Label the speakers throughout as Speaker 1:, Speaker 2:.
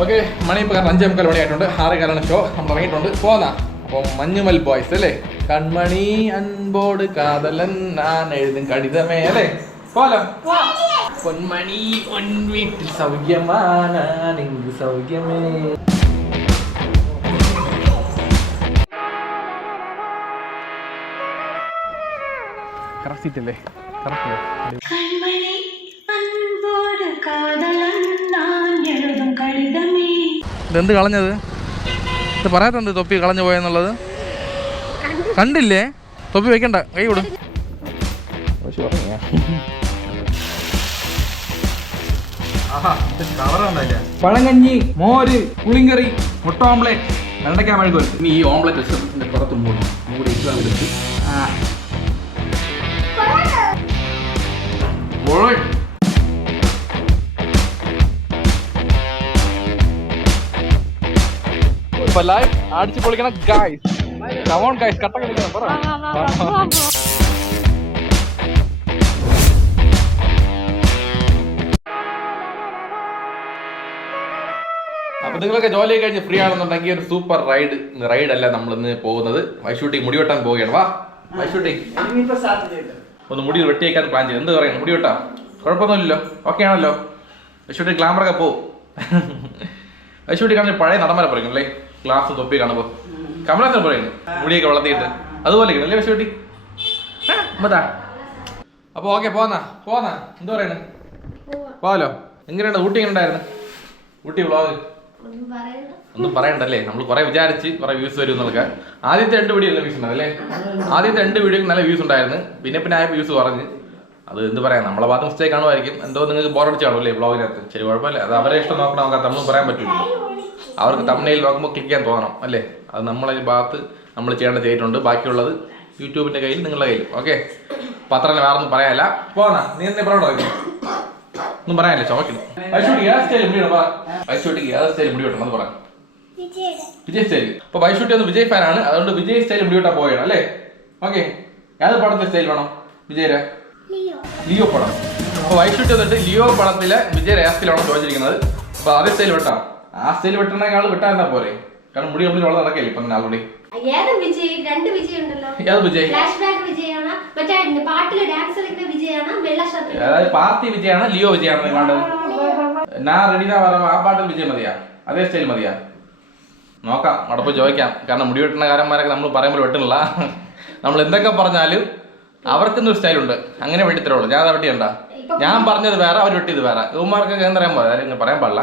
Speaker 1: Okay മണി ഇപ്പോൾ കാരണം അഞ്ചേ മുക്കാൽ മണിയായിട്ടുണ്ട്. ആറ് ഷോ നമ്മൾ ഇറങ്ങിയിട്ടുണ്ട് പോന്നാ. അപ്പോൾ മഞ്ഞുമൽ ബോയ്സ് അല്ലേ? കൺമണി അൻപോട് കാതലൻ ഞാൻ എഴുതും കടിതമേ അല്ലേ? പോലോ പൊന്മണി പൊൻവീട്ടിൽ സൗഖ്യമാണെങ്കിൽ സൗഖ്യമേ. കറക്റ്റ് ഇല്ലേ കറക്റ്റ്
Speaker 2: കൺമണി അൻപോട് കാതലൻ
Speaker 1: ഇതെന്ത് കളഞ്ഞത്? ഇത് പറയാത്തണ്ട് തൊപ്പി കളഞ്ഞു പോയെന്നുള്ളത്? കണ്ടില്ലേ? തൊപ്പി വെക്കണ്ട കൈ വിടും.
Speaker 3: പഴങ്കഞ്ഞി മോര് പുളിങ്കറി മുട്ട ഓംലെറ്റ് വെണ്ടയ്ക്ക മെഴുകുവൽ
Speaker 1: ഇനി ഈ ഓംലെറ്റ് വെച്ച് പുറത്ത് മൂടും മൂടി ഇസ്ലാം ലൈവ് അടിച്ചു പൊളിക്കണം ഗായ്സ് കമോൺ ഗായ്സ് കട്ട കളിക്കണം. പറ. അപ്പൊ നിങ്ങളൊക്കെ ജോലി കഴിഞ്ഞ് ഫ്രീ ആണെന്നുണ്ടെങ്കിൽ ഒരു സൂപ്പർ റൈഡ് റൈഡ് അല്ല നമ്മൾ ഇന്ന് പോകുന്നത്. വൈഷൂട്ടി മുടി വെട്ടാൻ പോവുകയാണ്. വാ വൈഷൂട്ടി ഒന്ന് മുടി വെട്ടിയേക്കാൻ പ്ലാൻ ചെയ്തു എന്ത് പറയുന്നത് മുടി വെട്ടാ? കുഴപ്പമൊന്നുമില്ലല്ലോ. ഓക്കെ ആണല്ലോ. വൈഷൂട്ടി ഗ്ലാമറൊക്കെ പോവും. വൈഷൂട്ടി കാണാൻ പഴയ നടന്മാരെ പറയും അല്ലേ? ഗ്ലാസ് തൊപ്പി കാണുമ്പോ കമലാസൻ പറയുന്നു മുടിയൊക്കെ വളർത്തിയിട്ട്. അതുപോലെ അല്ലേ വൈഷൂട്ടി അപ്പൊ ഓക്കെ പോന്നാ പോന്നാ. എന്ത് പറയുന്നു പോവാലോ. എങ്ങനെയുണ്ട്? ഊട്ടി എങ്ങനെയുണ്ടായിരുന്നു ഊട്ടി വ്ളോഗ് ഒന്നും പറയണ്ടല്ലേ? നമ്മൾ കുറെ വിചാരിച്ച് കുറെ വ്യൂസ് വരും എന്നൊക്കെ. ആദ്യത്തെ രണ്ട് വീഡിയോ നല്ല വ്യൂസ് ഉണ്ടാവും അല്ലേ? ആദ്യത്തെ രണ്ട് വീഡിയോക്ക് നല്ല വ്യൂസ് ഉണ്ടായിരുന്നു. പിന്നെ പിന്നെ ആയ വ്യൂസ് കുറഞ്ഞ്. അത് എന്ത് പറയാം നമ്മളെ ഭാഗത്ത് മിസ്റ്റേക്ക് കാണുമായിരിക്കും എന്തോ നിങ്ങൾക്ക് ബോറടിച്ച് കാണുമല്ലേ വ്ളോഗിനകത്ത് ശരി കുഴപ്പമില്ല. അത് അവരെ ഇഷ്ടം നോക്കണം നമുക്ക് തമ്മിൽ പറയാൻ പറ്റില്ല അവർക്ക് തമ്മിൽ നോക്കുമ്പോൾ ക്ലിക്ക് ചെയ്യാൻ തോന്നണം അല്ലേ? അത് നമ്മളെ ഭാഗത്ത് നമ്മൾ ചെയ്യേണ്ട ചെയ്തിട്ടുണ്ട്. ബാക്കിയുള്ളത് യൂട്യൂബിന്റെ കയ്യിൽ നിങ്ങളുടെ കയ്യിൽ ഓക്കെ? പത്രം വേറെ ഒന്നും പറയാല പോന്നാ നീ എന്നെ പറഞ്ഞോ ഒന്നും പറയാനില്ല ചോദിക്കണം വൈശൂട്ടിക്ക് ഏത് സ്റ്റൈൽ മുടി വേണം വൈശൂട്ടിക്ക് ഏത് സ്റ്റൈൽ മുടി വേണം അത് പറ വിജയ് സ്റ്റൈൽ ഇപ്പൊ വൈശൂട്ടി ഒന്ന് വിജയ് ഫാനാണ് അതുകൊണ്ട് വിജയ് സ്റ്റൈൽ മുടി വെട്ടാൻ പോവുകയാണ് അല്ലേ? ഓക്കെ. ഏത് പടത്തെ സ്റ്റൈൽ വേണം? വിജയരെ ലിയോ. പടം. അപ്പൊ വൈശൂട്ടി വന്നിട്ട് ലിയോ പടത്തിലെ വിജയ് സ്റ്റൈലാണ് ചോദിച്ചിരിക്കുന്നത്? അപ്പൊ അതേ സ്റ്റൈൽ വെട്ടാം. ആ സ്റ്റൈൽ വെട്ടണേക്കാൾ വെട്ടാൻ പോരെ? കാരണം മുടി കമ്പനി വളരെ നടക്കില്ല ഇപ്പൊ ആൾറെഡി
Speaker 4: ഏത് വിജയ്? രണ്ട് വിജയ് ഉണ്ടല്ലോ.
Speaker 1: ഏത് വിജയ്?
Speaker 4: Flash back വിജയാണ്. മറ്റേ പാട്ടിൽ ഡാൻസ് കളിക്കുന്ന വിജയാണ്. വെള്ള ഷർട്ട്
Speaker 1: അതായത് പാർട്ടി വിജയാണ് ലിയോ വിജയാണ് നിങ്ങളുടെ നാ റെഡിനാ പറ ആ പാട്ടിൽ വിജയ് മതിയാ? അതേ സ്റ്റൈൽ മതിയാ? നോക്കാം അവിടെ പോയി ചോദിക്കാം. കാരണം മുടി വെട്ടുന്ന കാരന്മാരൊക്കെ നമ്മൾ പറയുമ്പോൾ വെട്ടുന്നില്ല. നമ്മൾ എന്തൊക്കെ പറഞ്ഞാലും അവർക്കൊന്നൊരു സ്റ്റൈലുണ്ട് അങ്ങനെ വെട്ടിത്തരുള്ളൂ ഞാൻ അത് വെട്ടിയണ്ട ഞാൻ പറഞ്ഞത് വേറെ അവർ വെട്ടിയത് വേറെ. ഇവന്മാർക്കൊക്കെ എന്താ പറയാൻ പറയാൻ പാടില്ല.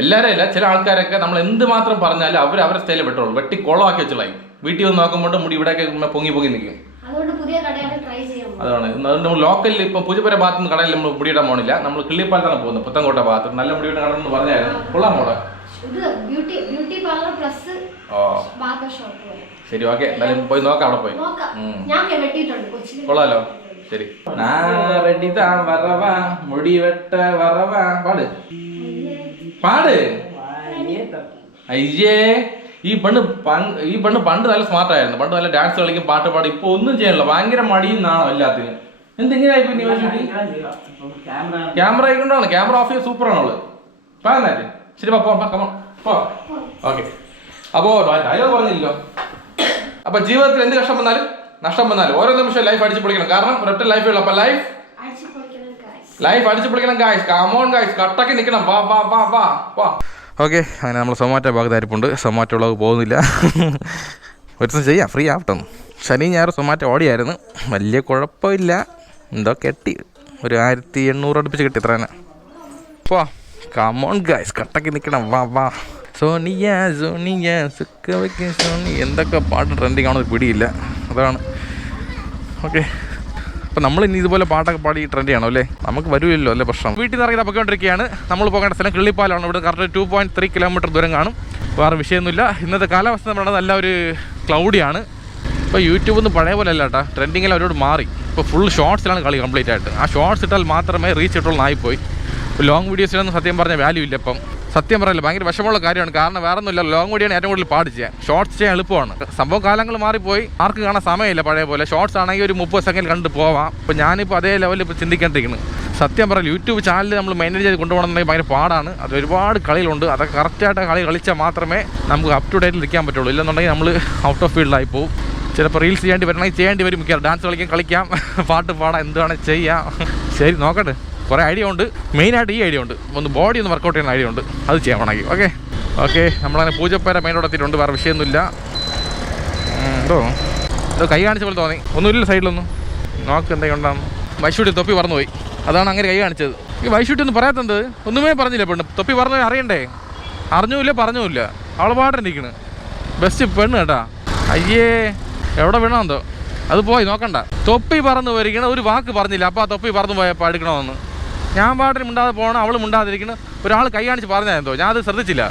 Speaker 1: എല്ലാവരും അല്ല ചില ആൾക്കാരൊക്കെ നമ്മൾ എന്ത് മാത്രം പറഞ്ഞാലും അവർ അവരുടെ സ്റ്റൈലിൽ വെട്ടുള്ളൂ വെട്ടി കുളമാക്കി വെച്ചോളായി വീട്ടിൽ വന്ന് നോക്കുമ്പോൾ മുടി ഇവിടെയൊക്കെ പൊങ്ങി പൊങ്ങി നിൽക്കും.
Speaker 4: അതുകൊണ്ട് പുതിയ കടയാണ് ട്രൈ ചെയ്യാൻ
Speaker 1: അതാണ്. അതുകൊണ്ട് നമ്മൾ ലോക്കലിൽ ഇപ്പം പൂജപ്പുര ഭാഗത്ത് നിന്ന് കടയിൽ നമ്മൾ മുടിയിടാൻ പോണില്ല. നമ്മൾ കിള്ളിപ്പാലത്താണ് പോകുന്നത്. പുത്തൻകോട്ട ഭാഗത്ത്. നല്ല മുടിയുടെ കട എന്ന് പറഞ്ഞായിരുന്നു. കൊള്ളാം മോളെ.
Speaker 4: ഇത് ബ്യൂട്ടി ബ്യൂട്ടി പാർലർ പ്ലസ്
Speaker 1: ഓ
Speaker 4: ബാർബർ ഷോപ്പ് പോലെ.
Speaker 1: ശരി ഓക്കെ. എന്തായാലും പോയി നോക്കാം അവിടെ പോയി.
Speaker 4: നോക്കാം.
Speaker 1: ശരി
Speaker 4: ഞാൻ
Speaker 1: കൊള്ളാലോ. റെഡി താ വറവാ മുടി വെട്ട വറവാ പാട്. പാട്. അയ്യേ ഈ പെണ്ണ് ഈ പെണ്ണ് പണ്ട് നല്ല സ്മാർട്ട് ആയിരുന്നു. പണ്ട് നല്ല ഡാൻസ് കളിക്കും പാട്ട് പാടും. ഇപ്പൊ ഒന്നും ചെയ്യാനില്ല. ഭയങ്കര മടിയും നാണോ എല്ലാത്തിനും. എന്തെങ്ങനെയായി പിന്നെ ക്യാമറ ആയിക്കൊണ്ടാണ് ക്യാമറ ഓഫ് ചെയ്ത് സൂപ്പർ ആണോ. അവൾ പറഞ്ഞാൽ ശരി പോ കമോ പോ ഓക്കെ അപ്പോ ഡയലോഗ് പറഞ്ഞില്ലല്ലോ അപ്പൊ ജീവിതത്തിൽ എന്ത് കഷ്ടം വന്നാലും നഷ്ടം വന്നാലും ഓരോ നിമിഷം ലൈഫ് അടിച്ചു പൊളിക്കണം. കാരണം ഒരൊറ്റ ലൈഫേ ഉള്ളൂ. അപ്പൊ ലൈഫ്. ലൈഫ് അടിച്ചു പൊളിക്കണം ഗായ്സ് കാമോൺ ഗായ്സ് കട്ടക്ക് നിൽക്കണം വാ വാ വാ വാ വാ. ഓക്കെ അങ്ങനെ നമ്മൾ സൊമാറ്റോ ഭാഗത്തായിരിപ്പുണ്ട്. സൊമാറ്റോ ഉള്ളത് പോകുന്നില്ല. ഒരു ദിവസം ചെയ്യാം. ഫ്രീ ആവട്ടെ ശനി ഞായർ സൊമാറ്റോ ഓടിയായിരുന്നു. വലിയ കുഴപ്പമില്ല. എന്തോ കെട്ടി. ഒരു ആയിരത്തി എണ്ണൂറ് അടുപ്പിച്ച് കിട്ടി ഇത്ര തന്നെ വാ കമോൺ ഗായ്സ് കട്ടക്ക് നിൽക്കണം വാ വാ. സോണിയ സോണിയ സുക്കവയ്ക്ക് സോണി. എന്തൊക്കെ പാട്ട് ട്രെൻഡിങ് ആണോ പിടിയില്ല. അതാണ്. ഓക്കെ അപ്പോൾ നമ്മൾ ഇനി ഇതുപോലെ പാട്ടൊക്കെ പാടി ട്രെൻഡ് ചെയ്യണം അല്ലേ? നമുക്ക് വരുമല്ലോ അല്ലേ പ്രശ്നം? വീട്ടിൽ നിന്ന് ഇറങ്ങി തപ്പിക്കൊണ്ടിരിക്കുകയാണ്. നമ്മൾ പോകേണ്ട സ്ഥലം കിള്ളിപ്പാലാണ് ഇവിടെ correct two point three kilometre ദൂരം കാണും. വേറെ വിഷയമൊന്നുമില്ല. ഇന്നത്തെ കാലാവസ്ഥ നമ്മുടെ നല്ല ഒരു ക്ലൗഡിയാണ് ഇപ്പോൾ യൂട്യൂബിൽ ഒന്നും പഴയ പോലെ അല്ല കേട്ടോ ട്രെൻഡിങ്ങിൽ അവരോട് മാറി. ഇപ്പോൾ ഫുൾ ഷോർട്സിലാണ് കളി കംപ്ലീറ്റ് ആയിട്ട്. ആ ഷോർട്സ് ഇട്ടാൽ മാത്രമേ റീച്ച് കിട്ടുള്ളൂ ആയിപ്പോയി. ലോങ് വീഡിയോസിലൊന്നും സത്യം പറഞ്ഞ വാല്യൂ ഇല്ല ഇപ്പം. സത്യം പറയില്ല ഭയങ്കര വിഷമമുള്ള കാര്യമാണ്. കാരണം വേറെ ഒന്നുമില്ല ലോങ് വീഡിയോ ഏറ്റവും കൂടുതൽ പാട് ചെയ്യാൻ. ഷോർട്സ് ചെയ്യാൻ എളുപ്പമാണ്. സംഭവം കാലങ്ങൾ മാറിപ്പോയി. ആർക്ക് കാണാൻ സമയമില്ല പഴയ പോലെ. ഷോർട്സ് ആണെങ്കിൽ ഒരു മുപ്പത് സെക്കൻഡ് കണ്ട് പോവാം. അപ്പോൾ ഞാനിപ്പോൾ അതേ ലെവലിൽ ഇപ്പോൾ ചിന്തിക്കേണ്ടിരിക്കുന്നു. സത്യം പറയില്ല യൂട്യൂബ് ചാനൽ നമ്മൾ മെയിന്റെയിൻ ചെയ്ത് കൊണ്ടുപോകണമെന്നുണ്ടെങ്കിൽ ഭയങ്കര പാടാണ്. അത് ഒരുപാട് കളികളുണ്ട്. അതൊക്കെ കറക്റ്റായിട്ട് കളി കളിച്ചാൽ മാത്രമേ നമുക്ക് അപ് ടു ഡേറ്റിൽ നിൽക്കാൻ പറ്റുള്ളൂ. ഇല്ലെന്നുണ്ടെങ്കിൽ നമ്മൾ ഔട്ട് ഓഫ് ഫീൽഡായി പോകും ചിലപ്പോൾ റീൽസ് ചെയ്യേണ്ടി വരണമെങ്കിൽ ചെയ്യേണ്ടി വരും. മിക്കവാറും ഡാൻസ് കളിക്കാൻ കളിക്കാം. പാട്ട് പാടാം എന്താണ് ചെയ്യാം. ശരി നോക്കട്ടെ. കുറേ ഐഡിയ ഉണ്ട്. മെയിനായിട്ട് ഈ ഐഡിയ ഉണ്ട്. ഒന്ന് ബോഡി ഒന്ന് വർക്കൗട്ട് ചെയ്യുന്ന ഐഡിയ ഉണ്ട്. അത് ചെയ്യാൻ വേണമെങ്കിൽ. ഓക്കെ ഓക്കെ നമ്മളങ്ങനെ പൂജപ്പേര റോഡ് എത്തിയിട്ടുണ്ട്. വേറെ വിഷയമൊന്നുമില്ല. എന്തോ? എന്തോ കൈ കാണിച്ച പോലെ തോന്നി. ഒന്നുമില്ല സൈഡിലൊന്നും. നോക്ക് എന്തെങ്കിലും ഉണ്ടാകുന്നു വൈശൂട്ടി തൊപ്പി പറന്നുപോയി. അതാണ് അങ്ങനെ കൈ കാണിച്ചത്. ഈ വൈശൂട്ടി ഒന്നും പറയാത്തത് ഒന്നുമേ പറഞ്ഞില്ല പെണ്ണ്. തൊപ്പി പറഞ്ഞ അറിയണ്ടേ? അറിഞ്ഞൂല്ല പറഞ്ഞൂല്ല അവളെ പാട്ടിരിക്കണ് ബെസ്റ്റ് പെണ്ണ് കേട്ടാ. അയ്യേ എവിടെ വീണമെന്തോ അത് പോയി നോക്കണ്ട. തൊപ്പി പറന്ന് പോയിരിക്കണ ഒരു വാക്ക് പറഞ്ഞില്ല. അപ്പോൾ ആ തൊപ്പി പറന്ന് പോയപ്പോൾ എടുക്കണമെന്ന് ഞാൻ പാട്ടിന് മിണ്ടാതെ പോകണം അവൾ മിണ്ടാതിരിക്കണം. ഒരാൾ കൈ കാണിച്ച് പറഞ്ഞാൽ എന്തോ. ഞാൻ അത് ശ്രദ്ധിച്ചില്ല.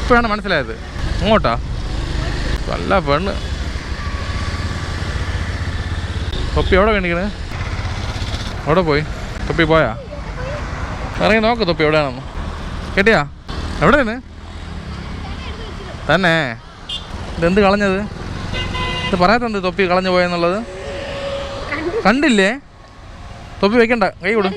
Speaker 1: ഇപ്പോഴാണ് മനസ്സിലായത്. അങ്ങോട്ടാ നല്ല പെണ്ണ്. തൊപ്പി എവിടെ വേണ്ടിക്കണ് അവിടെ പോയി? തൊപ്പി പോയാ? ഇറങ്ങി നോക്ക് തൊപ്പി എവിടെയാണെന്ന്. കേട്ടിയാ? എവിടെയാണ് തന്നെ. ഇതെന്ത് കളഞ്ഞത്? ഇത് പറയാത്തെന്ത് തൊപ്പി കളഞ്ഞു പോയെന്നുള്ളത്? കണ്ടില്ലേ? തൊപ്പി വെക്കണ്ട. കൈ വിടും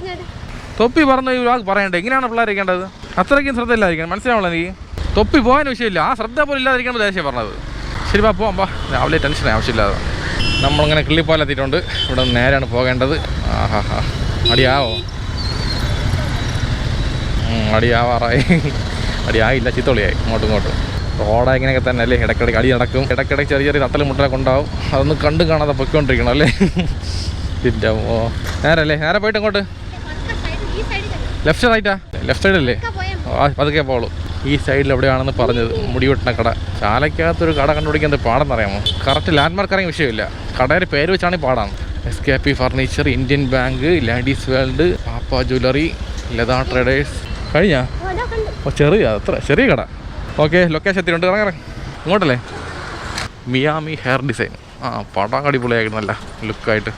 Speaker 1: തൊപ്പി പറഞ്ഞ ഈ വാക്ക് പറയണ്ടേ? എങ്ങനെയാണ് പിള്ളേർ ഇരിക്കേണ്ടത്? അത്രയ്ക്കും ശ്രദ്ധ ഇല്ലാതിരിക്കണം മനസ്സിലാവുള്ള എനിക്ക് തൊപ്പി പോകാൻ വിഷയമില്ല. ആ ശ്രദ്ധ പോലും ഇല്ലാതിരിക്കണം ദേശീയ പറഞ്ഞത്. ശരി പാ പോവാം പാ രാവിലെ ടെൻഷൻ ആവശ്യമില്ലാതെ. നമ്മളിങ്ങനെ കിള്ളിപ്പാലെത്തിയിട്ടുണ്ട് ഇവിടെ നേരെയാണ് പോകേണ്ടത്. ആഹാ ഹാ. അടിയാവോ? അടിയാവാറായി. അടിയായില്ല ചിത്തോളിയായി. ഇങ്ങോട്ടും ഇങ്ങോട്ടും. റോഡ് ഇങ്ങനെയൊക്കെ തന്നെ അല്ലേ ഇടയ്ക്കിടയ്ക്ക് അടി നടക്കും. ഇടയ്ക്കിടയ്ക്ക് ചെറിയ ചെറിയ തട്ടലും മുട്ടലൊക്കെ ഉണ്ടാവും. അതൊന്നും കണ്ടും കാണാതെ പൊയ്ക്കൊണ്ടിരിക്കണം അല്ലേ? പിന്നെ ഓ നേരല്ലേ? നേരെ പോയിട്ട് ഇങ്ങോട്ട്. ലെഫ്റ്റ് റൈറ്റാ ലെഫ്റ്റ് സൈഡ് അല്ലേ? ആ പതുക്കെ പോളൂ. ഈ സൈഡിൽ എവിടെയാണെന്ന് പറഞ്ഞത് മുടി വെട്ടണ കട. ചാലക്കകത്തൊരു കട കണ്ടുപിടിക്കാൻ എന്ത് പാടെന്ന് അറിയാമോ? കറക്റ്റ് ലാൻഡ്മാർക്ക് അറിയാൻ വിഷയമില്ല. കടയുടെ പേര് വെച്ചാണ് പാടാണ്. S K P furniture Indian bank ladies world Pappa jewellery Latha traders കഴിഞ്ഞാ ഓ ചെറിയ അത്ര ചെറിയ കട. ഓക്കെ ലൊക്കേഷൻ എത്തിയിട്ടുണ്ട്. ഇറങ്ങാറ ഇങ്ങോട്ടല്ലേ? മിയാമി ഹെയർ ഡിസൈൻ ആ പടം അടിപൊളിയായിരുന്നല്ല ലുക്കായിട്ട്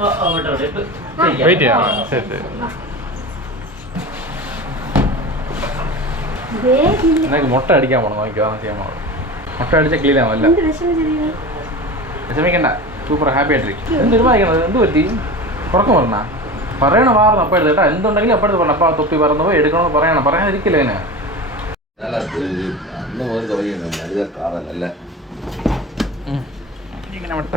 Speaker 1: വെയിറ്റ് ചെയ്യാം. ശരി ശരി. എനിക്ക് മുട്ട അടിക്കാൻ പോണം നോക്കിയോ അതാണ് ചെയ്യാൻ മുട്ട അടിച്ച ക്ലീൻ ആവല്ല വിഷമിക്കണ്ട. സൂപ്പർ ഹാപ്പി ആയിട്ടിരിക്കും. എന്ത് തീരുമാനിക്കണം എന്ത് പറ്റി? ഉറക്കം പറഞ്ഞ പറയണ അപ്പം എടുത്ത് കേട്ടോ. എന്തുണ്ടെങ്കിലും അപ്പോഴത്തെ പറഞ്ഞു അപ്പോൾ ആ തൊപ്പി പറഞ്ഞു പോയി എടുക്കണമെന്ന് പറയണം. പറയാതിരിക്കില്ല അതിന് ഇങ്ങനെ വിട്ട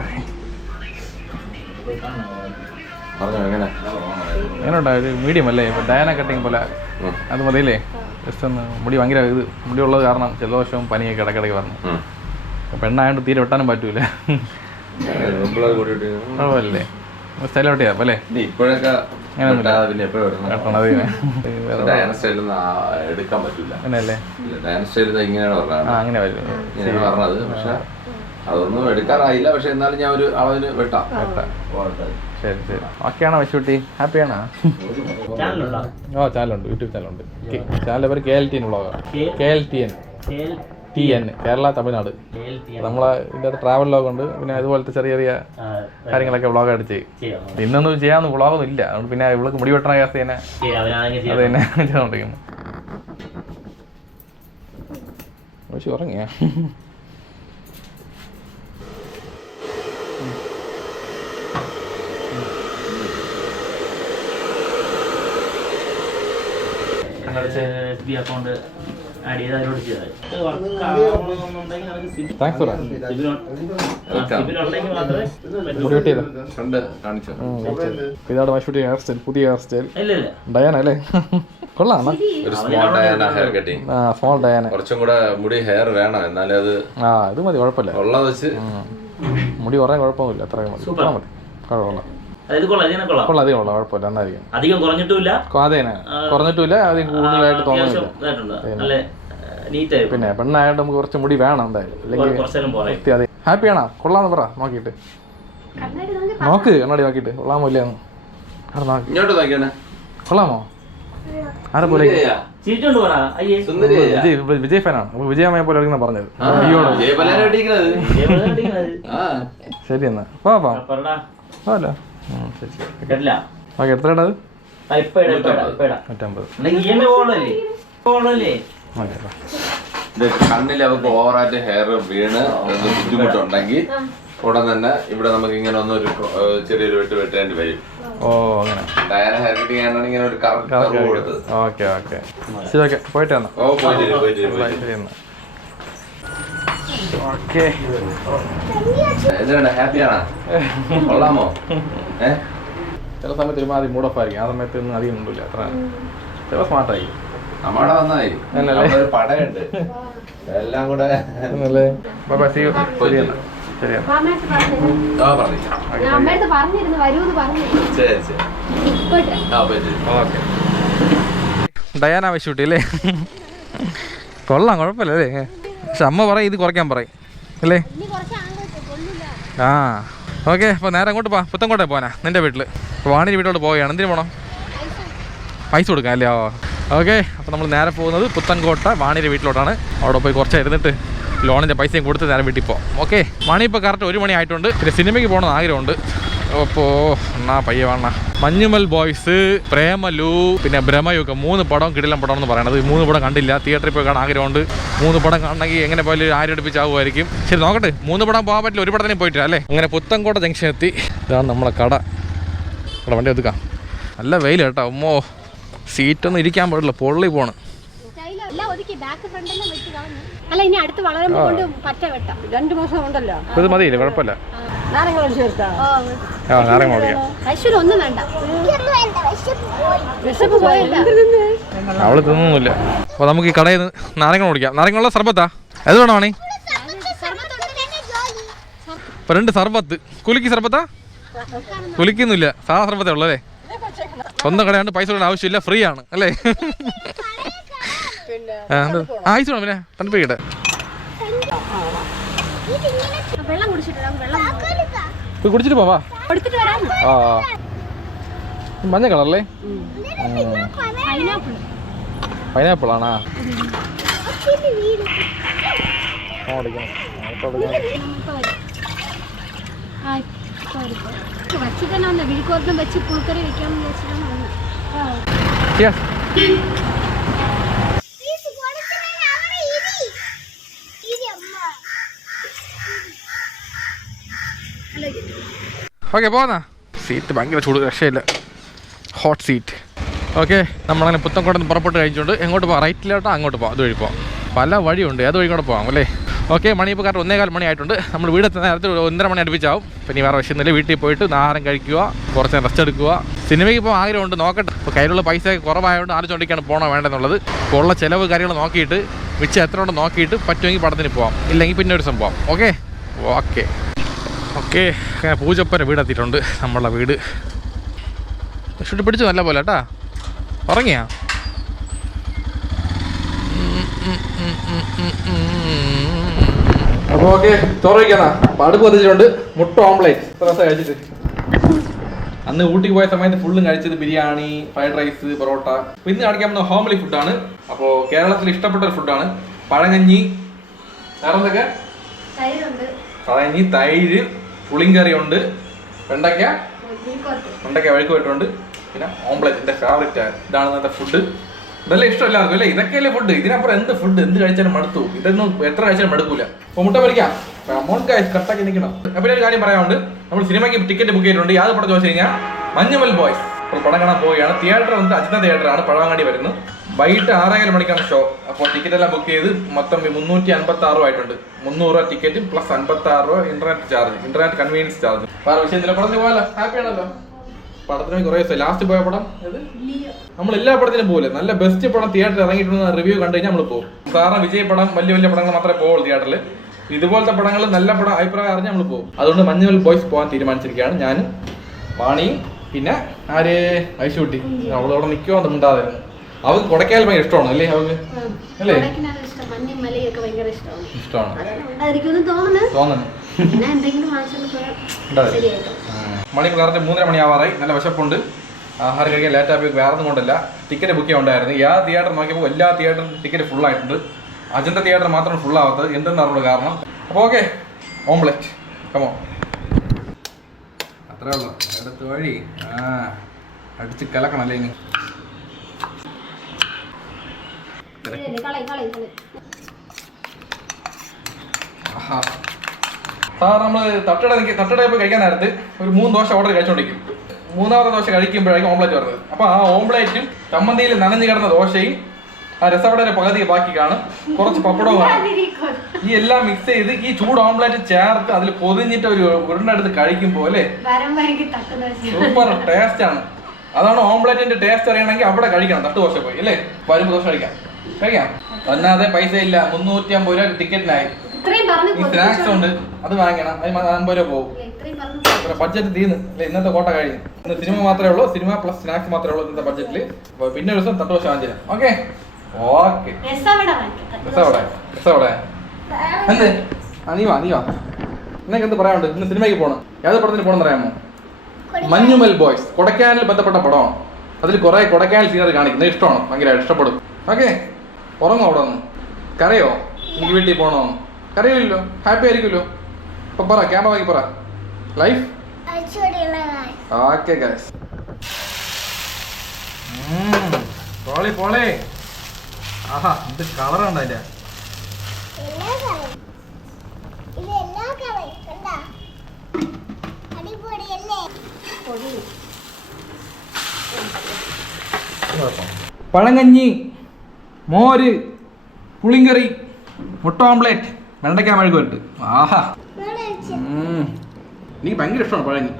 Speaker 5: പറഞ്ഞോ എങ്ങനെ?
Speaker 1: എങ്ങനെ ഉണ്ടായത് മീഡിയം അല്ലേ? ഡയാന കട്ടിങ് പോലെ. അത് മതിയില്ലേ? ജസ്റ്റ് ഒന്ന് മുടി ഭയങ്കര ഇത് മുടി ഉള്ളത് കാരണം ജലദോഷവും പനിയൊക്കെ ഇടയ്ക്കിടയ്ക്ക്
Speaker 5: വന്നു.
Speaker 1: പെണ്ണായതുകൊണ്ട് തീരെ വെട്ടാനും പറ്റൂല. കുഴപ്പമില്ലേ സ്റ്റൈൽ വെട്ടിയാ അല്ലേ?
Speaker 5: ഇപ്പോഴൊക്കെ പറ്റില്ല
Speaker 1: അങ്ങനെ വരും.
Speaker 5: അതൊന്നും എടുക്കാറായില്ല പക്ഷെ എന്നാലും ഞാൻ ഒരു അളവിന് വെട്ടാം.
Speaker 1: ശരി ശരി. ഓക്കെയാണോ വിഷുട്ടി? ഹാപ്പിയാണോ ഓ ചാനലുണ്ട്. യൂട്യൂബ് ചാനലുണ്ട്. ചാനലിന്റെ പേര് കെ എൽ ടി എൻ വ്ളോഗാണ് K L T N. T N. Kerala Tamil Nadu. നമ്മളെ ഇതിന്റെ അകത്ത് ട്രാവൽ ലോഗ് ഉണ്ട്. പിന്നെ അതുപോലത്തെ ചെറിയ ചെറിയ കാര്യങ്ങളൊക്കെ വ്ളോഗായിട്ട് ചെയ്യും. ഇന്നൊന്നും ചെയ്യാന്ന് വ്ളോഗൊന്നും ഇല്ല. അതുകൊണ്ട് പിന്നെ ഇവൾക്ക് മുടി വെട്ടണ കേസ് തന്നെ അത് തന്നെ ചെയ്തോണ്ടിരിക്കുന്നു പക്ഷെ അടച്ച്
Speaker 6: എസ് ബി അക്കൗണ്ട് ആഡ് ചെയ്ത് അതിലോട്ട് ചെയ്താൽ വർക്ക് ആവണമെന്നുണ്ടെങ്കിൽ നമുക്ക് സിബിൽ
Speaker 1: താങ്ക്സ് പറ
Speaker 6: സിബിൽ ഉണ്ടെങ്കിൽ മാത്രമേ
Speaker 5: കണ്ട് കാണിച്ചോ
Speaker 1: ഇതാണ് ഹെയർ സ്റ്റൈൽ പുതിയ ഹെയർ സ്റ്റൈൽ
Speaker 6: ഇല്ല ഇല്ല.
Speaker 1: ഡയാന അല്ലേ? കൊള്ളാം?
Speaker 5: ഒരു സ്മോൾ ഡയാന ഹെയർ കട്ടിങ്
Speaker 1: ആ സ്മോൾ ഡയാന.
Speaker 5: കുറച്ചും കൂടെ മുടി ഹെയർ വേണം എന്നാലേ അത്
Speaker 1: ആ ഇത് മതി കുഴപ്പമില്ല.
Speaker 5: ഉള്ളത് വെച്ച്
Speaker 1: മുടി കുറേ കുഴപ്പമൊന്നുമില്ല അത്രയും മതി. മതി. കുഴപ്പമില്ല.
Speaker 6: അതായത് കൊള്ളാം ഇതിനെ കൊള്ളാം.
Speaker 1: കൊള്ളാം അധികം കൊള്ളാം കുഴപ്പമില്ല നന്നായിരിക്കും.
Speaker 6: അധികം കുറഞ്ഞിട്ടില്ല
Speaker 1: അതെ കുറഞ്ഞിട്ടില്ല അധികം കൂടുതലായിട്ട് തോന്നുന്നില്ല.
Speaker 6: നല്ല
Speaker 1: പിന്നെ പെണ്ണായിട്ട് നമുക്ക് കുറച്ച് മുടി വേണം എന്തായാലും. അല്ലെങ്കിൽ അതെ ഹാപ്പിയാണോ കൊള്ളാന്ന് പറ നോക്കിയിട്ട്. നോക്ക് കണ്ണാടി നോക്കിയിട്ട്. കൊള്ളാമോ ഇല്ലയെന്ന്
Speaker 5: ഇങ്ങോട്ട് നോക്കിയാണ്
Speaker 1: കൊള്ളാമോ? ആരെ പോലെ. വിജയ് ഫാനാണ്. അപ്പൊ വിജയമ്മയെ പോലെ പറഞ്ഞത്. ശരി എന്നാ. പോ പാ
Speaker 6: പറടാ
Speaker 1: ഓക്കെ എത്രയാണ് അത്
Speaker 5: കണ്ണിൽ അവർക്ക് ഓവറായിട്ട് ഹെയർ വീണ് ബുദ്ധിമുട്ടുണ്ടെങ്കിൽ ഉടൻ തന്നെ ഇവിടെ നമുക്ക് ഇങ്ങനെ ഒന്ന് ഒരു ചെറിയൊരു വെട്ട് വെട്ടേണ്ടി വരും.
Speaker 1: ഓ അങ്ങനെ.
Speaker 5: ഡയന ഹെയർ കട്ട് ചെയ്യാനാണ് ഇങ്ങനെ ഒരു കറക്റ്റ് കൊടുത്തത്.
Speaker 1: Okay okay. ശരി ഓക്കെ. പോയിട്ട് വന്നോ.
Speaker 5: ഓ പോയിട്ട് പോയിട്ട്
Speaker 1: ശരി എന്നാ ഓക്കെ.
Speaker 5: ഹാപ്പിയാണോ കൊള്ളാമോ? ഏഹ്
Speaker 1: ചില സമയത്ത് ഒരുമാതിരി മൂഡ് ഓഫ് ആയിരിക്കും. ആ സമയത്ത് ഒന്നും അധികം ഒന്നുമില്ല അത്ര ചില സ്മാർട്ടായി
Speaker 5: നമ്മുടെ വന്നായി. ഒരു പടയുണ്ട്. എല്ലാം കൂടെ
Speaker 1: ഡയാന ആവശ്യമുട്ടി അല്ലേ? കൊള്ളാം കുഴപ്പമില്ല അല്ലേ? പക്ഷെ അമ്മ പറയും ഇത് കുറയ്ക്കാൻ പറയും. അല്ലേ? ആ ഓക്കെ അപ്പോൾ നേരെ അങ്ങോട്ട് പോവാം. പുത്തങ്കോട്ടെ പോനാ നിന്റെ വീട്ടിൽ വാണിന്റെ വീട്ടിലോട്ട് പോവുകയാണ്. എന്തിനു പോകണം പൈസ കൊടുക്കാം അല്ലേ? ഓക്കെ അപ്പോൾ നമ്മൾ നേരെ പോകുന്നത് പുത്തൻകോട്ട വാണിയുടെ വീട്ടിലോട്ടാണ്. അവിടെ പോയി കുറച്ച് ഇരുന്നിട്ട് ലോണിന്റെ പൈസയും കൊടുത്ത് നേരെ വീട്ടിൽ പോകാം ഓക്കെ വാണി ഇപ്പോൾ കറക്റ്റ് ഒരു മണി ആയിട്ടുണ്ട്. പിന്നെ സിനിമയ്ക്ക് പോകണമെന്ന് ആഗ്രഹമുണ്ട്. അപ്പോൾ എന്നാ പയ്യ വേണ മഞ്ഞുമൽ ബോയ്സ് പ്രേമലു പിന്നെ ഭ്രമയുഗം. മൂന്ന് പടം കിടിലം പടം എന്ന് പറയണത്. മൂന്ന് പടം കണ്ടില്ല. തിയേറ്ററിൽ പോയി കാണാൻ ആഗ്രഹമുണ്ട്. മൂന്ന് പടം കാണണമെങ്കിൽ എങ്ങനെ പോയാലും ആരും അടുപ്പിച്ചാവുമായിരിക്കും. ശരി നോക്കട്ടെ. മൂന്ന് പടം പോകാൻ പറ്റില്ല. ഒരു പടത്തിനും പോയിട്ടില്ല അല്ലേ? അങ്ങനെ പുത്തൻകോട്ട ജംഗ്ഷൻ എത്തി. ഇതാണ് നമ്മളെ കട. കട വണ്ടി ഒതുക്കാം. നല്ല വെയിൽ കേട്ടോ. ഉമ്മോ സീറ്റൊന്നും ഇരിക്കാൻ പാടില്ല. പൊള്ളി പോണ്.
Speaker 4: ബാക്ക് അല്ല ഇനി അടുത്ത് വളരുമ്പോ കൊണ്ട് പറ്റ വെട്ടാം.
Speaker 7: രണ്ടു മാസം ഉണ്ടല്ലോ.
Speaker 1: ഇത് മതിയില്ല? കുഴപ്പമില്ല.
Speaker 7: നാരങ്ങ ഒഴിച്ചു ചേർത്താ?
Speaker 4: ഓ
Speaker 1: ആ നാരങ്ങ ഓടിക്കാം
Speaker 4: ഐശ്വര്യ ഒന്നും വേണ്ട.
Speaker 7: വിശപ്പ് പോയില്ല
Speaker 1: അവൾ തിന്നൊന്നുമില്ല. അപ്പോൾ നമുക്ക് ഈ കടയിൽ നിന്ന് നാരങ്ങ ഓടിക്കാം നാരങ്ങളുള്ള സർബത്താ? അത് വേണോ ആണേ ഇപ്പൊ രണ്ട് സർബത്ത്. കുലുക്കി സർബത്താ? കുലിക്കൊന്നുമില്ല സാധാ സർബത്തേ ഉള്ളൂ അല്ലേ? സ്വന്തം കടയാണ്ട് പൈസ ഇടേണ്ട ആവശ്യമില്ല. ഫ്രീ ആണ്. അല്ലേ? ആ, എന്ത്? ആ ഐസ് വേണം പിന്നെ? തണുപ്പിക്കട്ടെ
Speaker 4: വെള്ളം കുടിച്ചിട്ട്
Speaker 1: പോവാ. ആ മഞ്ഞ കളറല്ലേ?
Speaker 4: പൈനാപ്പിൾ.
Speaker 1: ആണാ
Speaker 4: വെച്ച് പുളിക്കറി വെക്കാമെന്ന്
Speaker 1: ഓക്കെ പോന്നാ. സീറ്റ് ഭയങ്കര ചൂട് രക്ഷയില്ല. ഹോട്ട് സീറ്റ് ഓക്കെ നമ്മളങ്ങനെ പുത്തൻകോട്ട നിന്ന് പുറപ്പെട്ട് കഴിച്ചുകൊണ്ട് എങ്ങോട്ട് പോകാം റൈറ്റിലോട്ടോ അങ്ങോട്ട് പോകാം അതുവഴി പോകാം പല വഴിയുണ്ട്. ഏത് വഴി കൂടെ പോകാം അല്ലേ? ഓക്കെ മണി ഇപ്പോൾ കറക്റ്റ് ഒന്നേകാൽ മണി ആയിട്ടുണ്ട് നമ്മൾ വീടെത്തുന്ന നേരത്തെ ഒന്നര മണി അടുപ്പിച്ചാവും. പിന്നെ വേറെ വിശന്നില്ല വീട്ടിൽ പോയിട്ട് ആഹാരം കഴിക്കുക കുറച്ച് റെസ്റ്റ് എടുക്കുക. സിനിമയ്ക്ക് ഇപ്പോൾ ആഗ്രഹമുണ്ട് നോക്കട്ടെ. ഇപ്പോൾ കയ്യിലുള്ള പൈസ കുറവായതുകൊണ്ട് ആലോചിച്ചുകൊണ്ടിരിക്കുകയാണ് പോകണോ വേണ്ടെന്നുള്ളത്. ഇപ്പോൾ ഉള്ള ചിലവ് കാര്യങ്ങൾ നോക്കിയിട്ട് മിച്ചം എത്ര ഉണ്ടോ നോക്കിയിട്ട് പറ്റുമെങ്കിൽ പടത്തിന് പോവാം. ഇല്ലെങ്കിൽ പിന്നെ ഒരു സംഭവം. ഓക്കെ ഓക്കെ ഓക്കെ അങ്ങനെ പൂജപ്പര വീടെത്തിയിട്ടുണ്ട്. നമ്മളെ വീട്. ഷൂട്ട് പിടിച്ചു നല്ല പോലെ കേട്ടാ. ഉറങ്ങിയാ? അപ്പൊ ഓക്കെ അപ്പോൾ അടുപ്പ് കത്തിച്ചിട്ടുണ്ട്. മുട്ട ഓംപ്ലേറ്റ് എത്ര ദിവസം കഴിച്ചിട്ട്. അന്ന് ഊട്ടിക്ക് പോയ സമയത്ത് ഫുള്ളും കഴിച്ചത് ബിരിയാണി ഫ്രൈഡ് റൈസ് പൊറോട്ട. ഇന്ന് കാണിക്കാൻ പോകുന്ന ഹോംലി ഫുഡാണ്. അപ്പോൾ കേരളത്തിൽ ഇഷ്ടപ്പെട്ട ഒരു ഫുഡാണ്. പഴങ്ങഞ്ഞി
Speaker 4: വേറെന്തൊക്കെ?
Speaker 1: പഴങ്ങി തൈര്. പുളിങ്കറി ഉണ്ട് വെണ്ടയ്ക്ക വെണ്ടയ്ക്ക വഴുക്ക് പോയിട്ടുണ്ട് പിന്നെ ഓംപ്ലേറ്റ് എന്റെ ഫേവറേറ്റ് ഇതാണ് ഇന്നത്തെ ഫുഡ് ഇതെല്ലാം ഇഷ്ടം എല്ലാവർക്കും അല്ലേ? ഇതൊക്കെയല്ലേ ഫുഡ് ഇതിനപ്പുറം എന്ത് ഫുഡ് എന്ത് കഴിച്ചാലും മടുത്തു. ഇതൊന്നും എത്ര കഴിച്ചാലും മടുക്കൂല. അപ്പോൾ മുട്ട പഠിക്കാം അമൗണ്ട് കറക്റ്റാക്കി നിൽക്കണം. അപ്പോൾ ഒരു കാര്യം പറയാനുണ്ട്. നമ്മൾ സിനിമയ്ക്ക് ടിക്കറ്റ് ബുക്ക് ചെയ്തിട്ടുണ്ട്. യാത് പടം ചോദിച്ചു കഴിഞ്ഞാൽ മഞ്ഞുമൽ ബോയ്സ്. അപ്പോൾ പടം കാണാൻ പോവുകയാണ്. തിയേറ്റർ വന്നിട്ട് അജിത തിയേറ്ററാണ് പഴവങ്ങാടി വരുന്നത് വൈകിട്ട് ആറേകര മണിക്കാണ് ഷോ അപ്പോൾ ടിക്കറ്റ് എല്ലാം ബുക്ക് ചെയ്ത് മൊത്തം മുന്നൂറ്റി അൻപത്തി ആറ് ആയിട്ടുണ്ട്. മുന്നൂറ് രൂപ ടിക്കറ്റ് പ്ലസ് അൻപത്തി ആറ് രൂപ internet charge internet convenience charge പടത്തിന് ഹാപ്പി ആണല്ലോ. കുറേ ലാസ്റ്റ് പോയ പടം നമ്മൾ എല്ലാ പടത്തിനും പോലെ നല്ല ബെസ്റ്റ് പടം തിയേറ്ററിൽ ഇറങ്ങിയിട്ടുണ്ട് റിവ്യൂ കണ്ടു കഴിഞ്ഞാൽ നമ്മൾ പോകും സാധാരണ വിജയ പടം വലിയ വലിയ പടങ്ങൾ മാത്രമേ പോകുള്ളൂ തിയേറ്ററിൽ ഇതുപോലത്തെ പടങ്ങൾ നല്ല പടം അഭിപ്രായം അറിഞ്ഞ് നമ്മൾ പോകും അതുകൊണ്ട് മഞ്ഞുമൽ ബോയ്സ് പോകാൻ തീരുമാനിച്ചിരിക്കുകയാണ് ഞാനും വാണിയും പിന്നെ ആര്? ഐശുട്ടി. അവളവിടെ നിൽക്കുമോ മിണ്ടാതായിരുന്നു അവൾക്ക് കൊടക്കാൽ ഭയങ്കര ഇഷ്ടമാണ്? അല്ലേ അവന്? അല്ലേ? മണി കറക്റ്റ് മൂന്നര മണിയാവാറായി. നല്ല വിശപ്പുണ്ട്. ആഹാരം കഴിക്കാൻ ലേറ്റ് ആയി വേറെ ഒന്നും കൊണ്ടല്ല. ടിക്കറ്റ് ബുക്ക് ഉണ്ടായിരുന്നു. യാ തിയേറ്റർ നോക്കിയപ്പോൾ എല്ലാ തിയേറ്ററും ടിക്കറ്റ് ഫുൾ ആയിട്ടുണ്ട്. അജന്ത തിയേറ്റർ മാത്രം ഫുൾ ആവാത്തത് എന്തെന്ന് അറിയുള്ളൂ കാരണം അപ്പോൾ ഓക്കെ ഓംലെറ്റ് കമോ അത്രേ ഉള്ളൂ. അടുത്ത വഴി. ആ. അടിച്ച് കലക്കണം അല്ലേ ഇനി? സാർ നമ്മൾ തട്ടട തട്ടട പോയി കഴിക്കാൻ നേരത്ത് ഒരു മൂന്ന് ദോശ ഓർഡർ കഴിച്ചോണ്ടിരിക്കും. മൂന്നാമത്തെ ദോശ കഴിക്കുമ്പോഴായിരിക്കും ഓംപ്ലേറ്റ് വരുന്നത്. അപ്പോൾ ആ ഓംപ്ലേറ്റും ചമ്മന്തിയിൽ നനഞ്ഞു കിടന്ന ദോശയും ആ രസവടയുടെ പകുതി ബാക്കി കാണും. കുറച്ച് പപ്പടവും കാണും. ഈ എല്ലാം മിക്സ് ചെയ്ത് ഈ ചൂട് ഓംപ്ലേറ്റ് ചേർത്ത് അതിൽ പൊതിഞ്ഞിട്ട് ഒരു ഉരുണ്ടെടുത്ത് കഴിക്കുമ്പോൾ അല്ലേ? സൂപ്പർ ടേസ്റ്റ് ആണ്. അതാണ് ഓംപ്ലേറ്റിന്റെ ടേസ്റ്റ് അറിയണമെങ്കിൽ അവിടെ കഴിക്കണം തട്ട് ദോശ പോയി അല്ലേ? വരുമ്പോ ദോശ കഴിക്കാം. കഴിക്കാം. ഒന്നാമതെ പൈസ ഇല്ല. മുന്നൂറ്റി അമ്പത് രൂപ ടിക്കറ്റിനായി. സ്നാക്സ് ഉണ്ട്. അത് വാങ്ങിക്കണം. അതിന് അമ്പത് രൂപ പോകും ബഡ്ജറ്റ് തീർന്ന്. അല്ലെ ഇന്നത്തെ കോട്ട കഴിയും ഇന്ന് സിനിമ മാത്രമേ ഉള്ളൂ. സിനിമ പ്ലസ് സ്നാക്സ് മാത്രമേ ഉള്ളൂ ഇന്നത്തെ ബഡ്ജറ്റിൽ പിന്നെ ഒരു ദിവസം തട്ടുദോശ വാങ്ങിച്ചു ഓക്കെ? ഓക്കെ. എന്ത്? ആ നീ വാ നീ വാ. നിനക്ക് എന്ത് പറയാനുണ്ട്? ഇന്ന് സിനിമയ്ക്ക് പോകണം ഏത് പടത്തിന് പോകണം അറിയാമോ മഞ്ഞുമൽ ബോയ്സ്. കൊടക്കാനിൽ ബന്ധപ്പെട്ട പടമാണ്. അതിൽ കുറെ കൊടക്കാനൽ സീനറി കാണിക്കുന്നത് ഇഷ്ടമാണ്? ഭയങ്കര ഇഷ്ടപ്പെടും. ഓക്കെ? ഉറങ്ങോ അവിടെ നിന്ന്. കരയോ? എനിക്ക് വീട്ടിൽ പോകണോ കരയില്ലല്ലോ. ഹാപ്പി ആയിരിക്കുമല്ലോ. ഇപ്പൊ പറ ക്യാമറ വാങ്ങി പറ. ലൈഫ് ഓക്കെ ഗൈസ് പോളി പോളി. ആഹാ എന്ത് കളറുണ്ട് അതിന്റെ? പഴങ്കഞ്ഞി. മോര് പുളിങ്കറി മുട്ട ഓംപ്ലേറ്റ് വെണ്ടയ്ക്ക മെഴുക് വരട്ട് ആഹാ. എനിക്ക് ഭയങ്കര ഇഷ്ടമാണ് പഴങ്ങി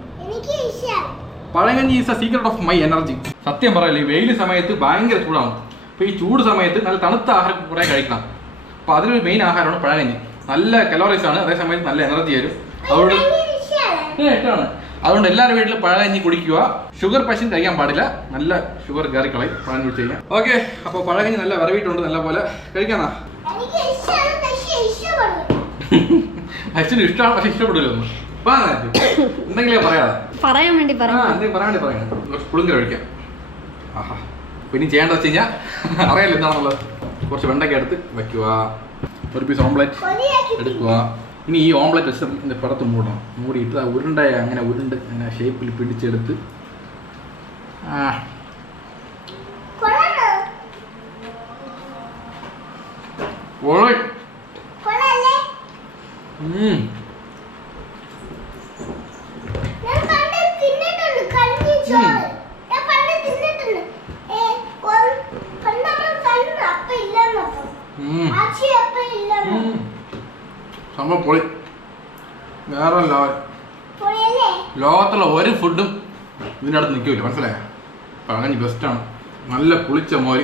Speaker 1: pazhankanji is a secret of my energy സത്യം പറയല്ലേ ഈ വെയിൽ സമയത്ത് ഭയങ്കര ചൂടാണ്. അപ്പോൾ ഈ ചൂട് സമയത്ത് നല്ല തണുത്ത ആഹാരം കുറേ കഴിക്കണം. അപ്പോൾ അതിലൊരു മെയിൻ ആഹാരമാണ് പഴങ്കഞ്ഞി നല്ല കലോറീസ് ആണ് അതേസമയത്ത് നല്ല എനർജി തരും അതുകൊണ്ട് ഇഷ്ടമാണ്. അതുകൊണ്ട് എല്ലാവരും വീട്ടിൽ പഴകഞ്ഞി കുടിക്കുക. ഷുഗർ പേഷ്യന്റ് കഴിക്കാൻ പാടില്ല. നല്ല ഷുഗർ കയറി കളയും. പഴം കുടിച്ച് കഴിഞ്ഞാൽ. ഓക്കെ അപ്പോൾ പഴകഞ്ഞി നല്ല വരവിട്ടുണ്ട് നല്ല പോലെ കഴിക്കാനാ അച്ഛന് ഇഷ്ടമാണ് പക്ഷെ ഇഷ്ടപ്പെടില്ല ഒന്നും. എന്തെങ്കിലും പറയാതെ
Speaker 4: പറയാൻ വേണ്ടി
Speaker 1: ആ
Speaker 4: പറഞ്ഞു
Speaker 1: എന്തെങ്കിലും പറയാം. കുറച്ച് പുളിങ്കര കഴിക്കാം. ആഹാ. പിന്നെ ചെയ്യേണ്ടത് വെച്ച് കഴിഞ്ഞാൽ അറിയാലോ എന്താണുള്ളത് കുറച്ച് വെണ്ടയ്ക്ക എടുത്ത് വയ്ക്കുക ഒരു പീസ് ഓംപ്ലേറ്റ് എടുക്കുക. ഇനി ഈ ഓംപ്ലേറ്റ് വെച്ച് ഇതിന്റെ പുറത്ത് മൂടണം മൂടിയിട്ട് ആ ഉരുണ്ട അങ്ങനെ ഉരുണ്ട് അങ്ങനെ ഷേപ്പിൽ പിടിച്ചെടുത്ത്. ആ. ഓളെ ഉം. ഉം. ഉം. സംഭവം പൊളി വേറെ ലെവൽ ലോകത്തുള്ള ഒരു ഫുഡും ഇതിന്റെ അടുത്ത് നിൽക്കില്ല മനസ്സിലായ? പഴഞ്ഞി ബെസ്റ്റാണ് നല്ല പുളിച്ച മോര്.